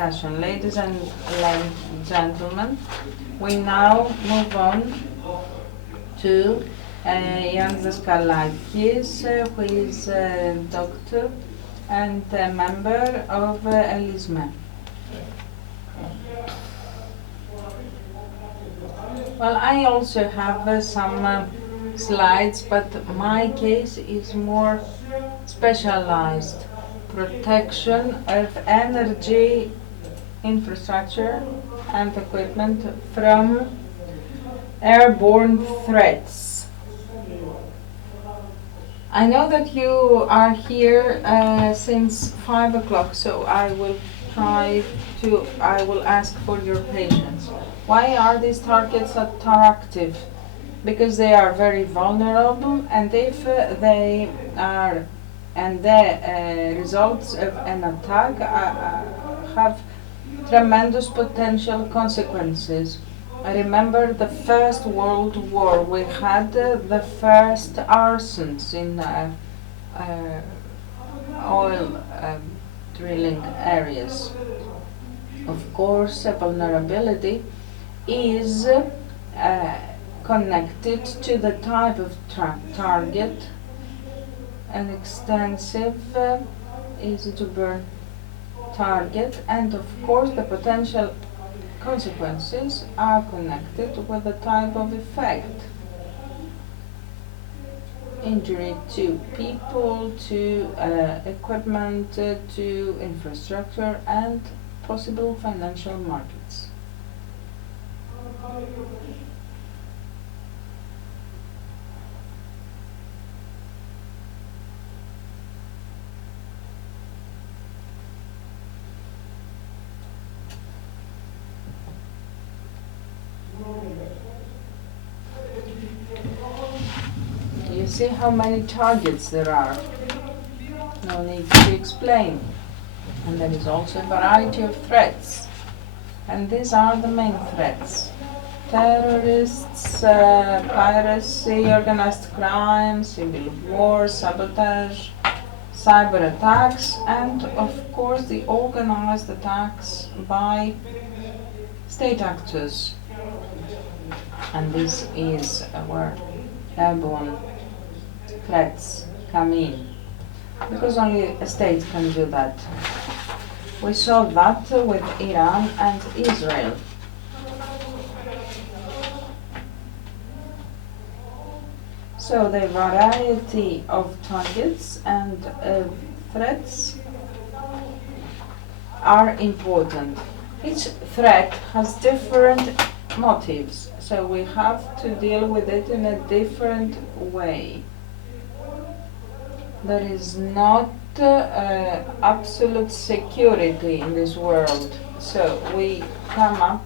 Ladies and gentlemen, we now move on to Daskalakis, who is a doctor and a member of ELISME. Well, I also have some slides, but my case is more specialized. Protection of energy infrastructure and equipment from airborne threats. I know that you are here since 5 o'clock, so I will ask for your patience. Why are these targets attractive? Because they are very vulnerable, and if the results of an attack have tremendous potential consequences. I remember the First World War. We had the first arsons in oil drilling areas. Of course, vulnerability is connected to the type of target. An extensive, easy to burn target, and of course the potential consequences are connected with the type of effect. Injury to people, to equipment, to infrastructure, and possible financial markets. You see how many targets there are. No need to explain. And there is also a variety of threats. And these are the main threats. Terrorists, piracy, organized crime, civil war, sabotage, cyber attacks, and of course the organized attacks by state actors. And this is where airborne threats come in, because only a state can do that. We saw that with Iran and Israel. So the variety of targets and threats are important. Each threat has different motives, so we have to deal with it in a different way. There is not absolute security in this world, so we come up,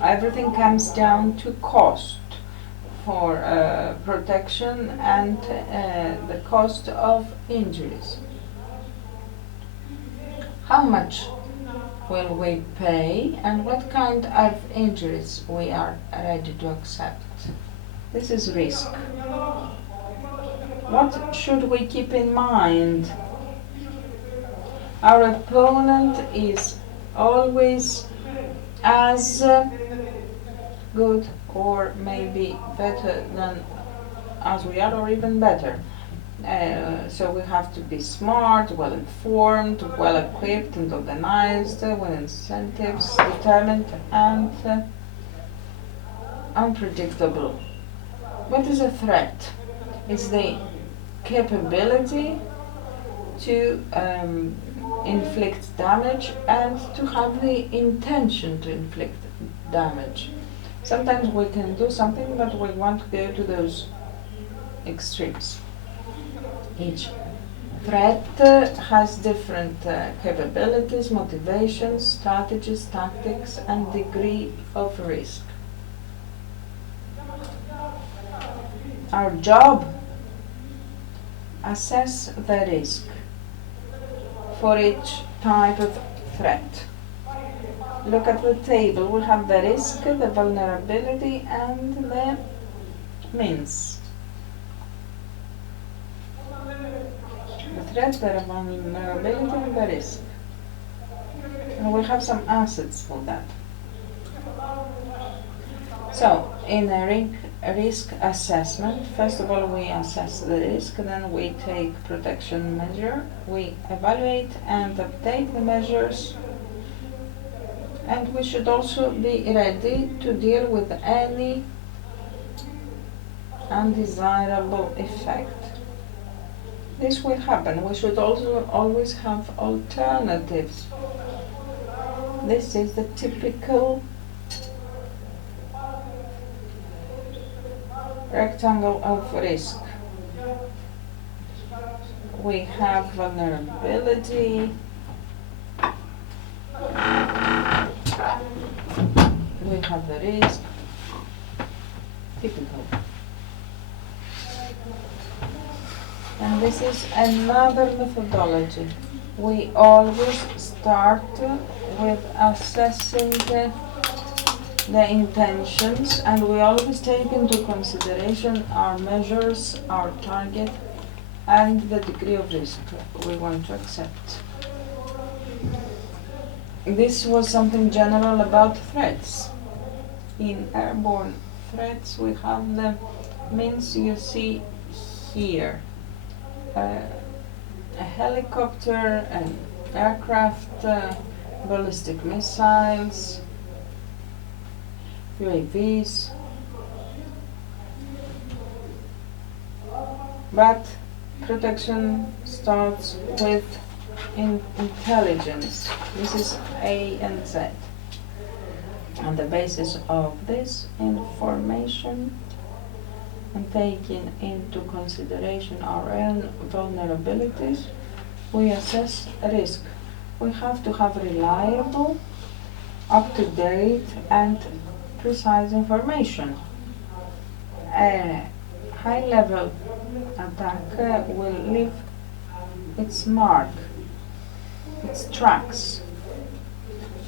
everything comes down to cost for protection and the cost of injuries. How much will we pay, and what kind of injuries we are ready to accept? This is risk. What should we keep in mind? Our opponent is always as good or maybe better than as we are, or even better. So we have to be smart, well informed, well equipped and organized, with incentives, determined and unpredictable. What is a threat? It's the capability to inflict damage and to have the intention to inflict damage. Sometimes we can do something, but we want to go to those extremes. Each threat has different capabilities, motivations, strategies, tactics, and degree of risk. Our job: assess the risk for each type of threat. Look at the table. We have the risk, the vulnerability, and the means. The threat, the vulnerability, and the risk. And we have some assets for that. So, in a risk assessment, first of all we assess the risk, then we take protection measure, we evaluate and update the measures, and we should also be ready to deal with any undesirable effect. This will happen. We should also always have alternatives. This is the typical rectangle of risk. We have vulnerability, we have the risk, typical. And this is another methodology. We always start with assessing the intentions, and we always take into consideration our measures, our target, and the degree of risk we want to accept. This was something general about threats. In airborne threats we have the means you see here. A helicopter, an aircraft, ballistic missiles, UAVs. But protection starts with intelligence. This is A and Z. On the basis of this information and taking into consideration our own vulnerabilities, we assess risk. We have to have reliable, up-to-date and precise information. A high-level attack will leave its mark, its tracks.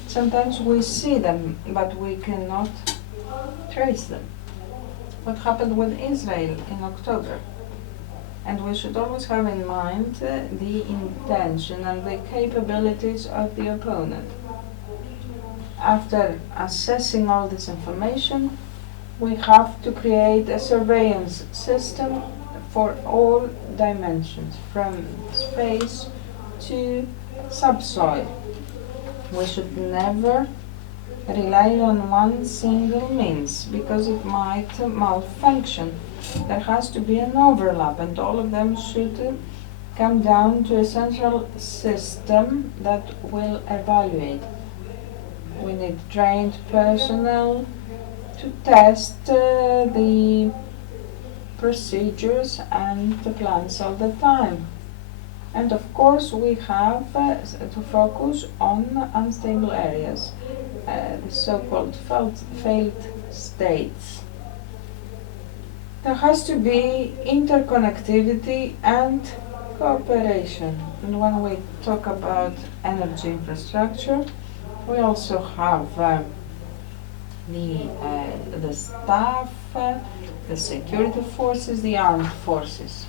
Sometimes we see them, but we cannot trace them. What happened with Israel in October? And we should always have in mind the intention and the capabilities of the opponent. After assessing all this information, we have to create a surveillance system for all dimensions, from space to subsoil. We should never rely on one single means because it might malfunction. There has to be an overlap, and all of them should come down to a central system that will evaluate. We need trained personnel to test the procedures and the plans all the time. And of course we have to focus on unstable areas, the so-called failed states. There has to be interconnectivity and cooperation. And when we talk about energy infrastructure, we also have the staff, the security forces, the armed forces.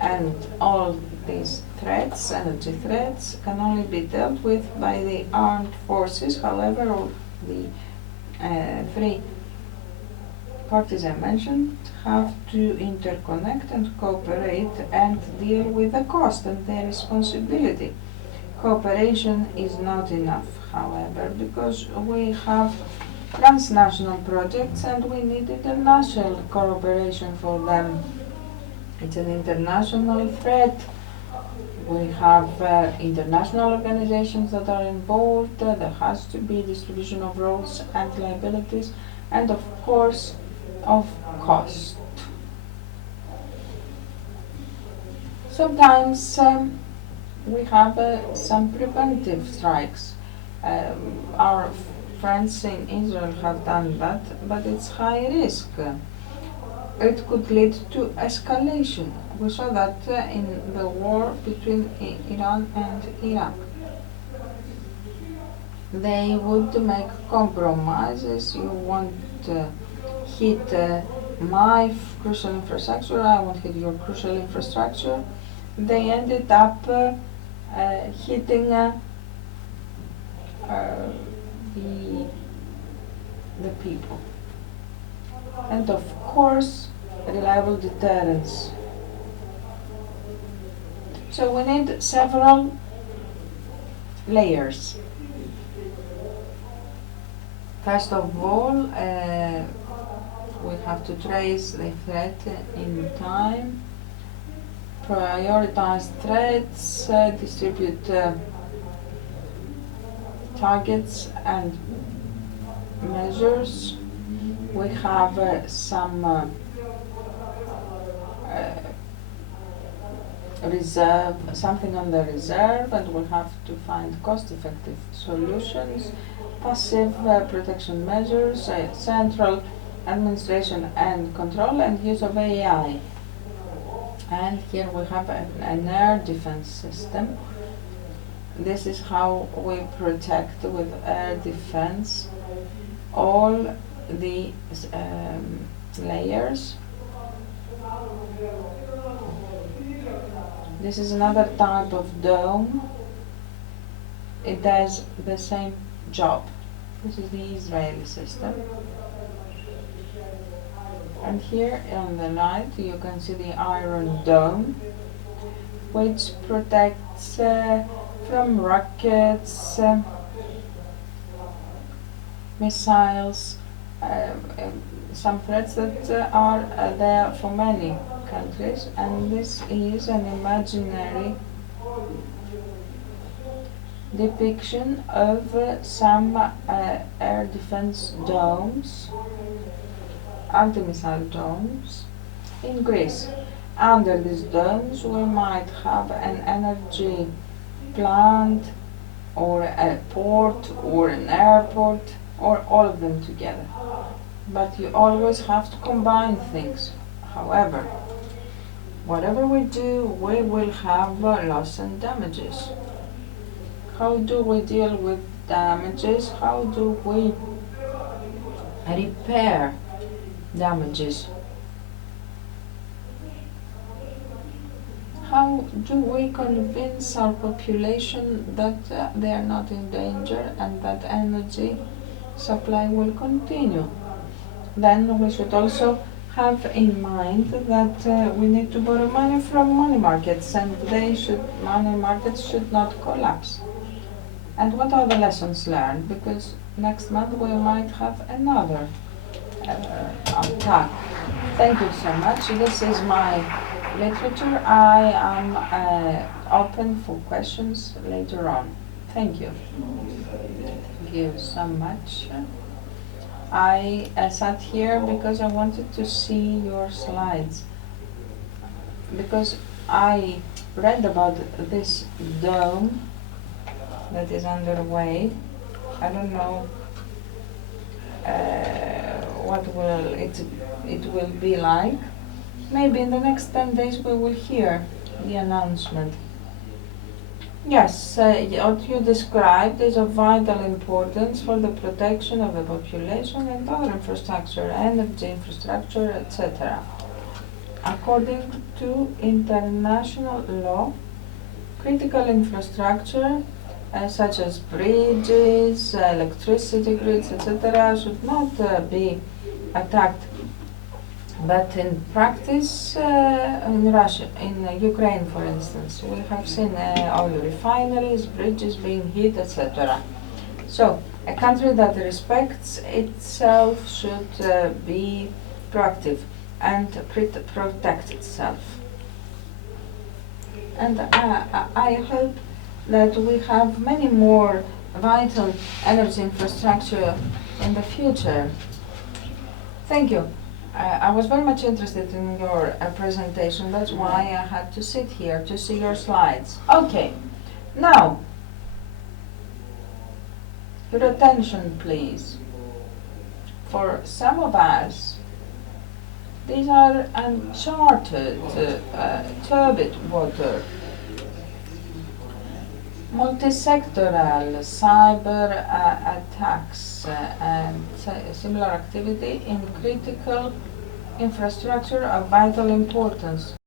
And all these threats, energy threats, can only be dealt with by the armed forces. However, all the three parties I mentioned have to interconnect and cooperate and deal with the cost and their responsibility. Cooperation is not enough, however, because we have transnational projects and we need international cooperation for them. It's an international threat. We have international organizations that are involved. There has to be distribution of roles and liabilities, and of course of cost. Sometimes we have some preventive strikes. Our friends in Israel have done that, but it's high risk. It could lead to escalation. We saw that in the war between Iran and Iraq. They would make compromises. You won't hit my crucial infrastructure, I won't hit your crucial infrastructure. They ended up hitting uh, the people. And of course, reliable deterrence. So we need several layers. First of all, we have to trace the threat in time, prioritize threats, distribute targets and measures. We have some reserve, something on the reserve, and we have to find cost-effective solutions, passive protection measures, central administration and control, and use of AI. And here we have an air defense system. This is how we protect with air defense all the layers. This is another type of dome. It does the same job. This is the Israeli system. And here on the right you can see the Iron Dome, which protects from rockets, missiles, some threats that are there for many countries. And this is an imaginary depiction of some air defense domes, anti-missile domes in Greece. Under these domes we might have an energy plant or a port or an airport or all of them together. But you always have to combine things. However, whatever we do, we will have loss and damages. How do we deal with damages? How do we repair damages? How do we convince our population that they are not in danger and that energy supply will continue? Then we should also have in mind that we need to borrow money from money markets, and money markets should not collapse. And what are the lessons learned? Because next month we might have another attack. Thank you so much. This is my literature. I am open for questions later on. Thank you. Thank you so much. I sat here because I wanted to see your slides, because I read about this dome that is underway. I don't know what it will be like. Maybe in the next 10 days we will hear the announcement. Yes, what you described is of vital importance for the protection of the population and other infrastructure, energy infrastructure, etc. According to international law, critical infrastructure such as bridges, electricity grids, etc. should not be attacked. But in practice, in Russia, in Ukraine for instance, we have seen oil refineries, bridges being hit, etc. So a country that respects itself should be proactive and protect itself. And I hope that we have many more vital energy infrastructure in the future. Thank you. I was very much interested in your presentation. That's why I had to sit here to see your slides. Okay, now, your attention please. For some of us, these are uncharted, turbid water. Multi-sectoral cyber attacks and similar activity in critical infrastructure of vital importance.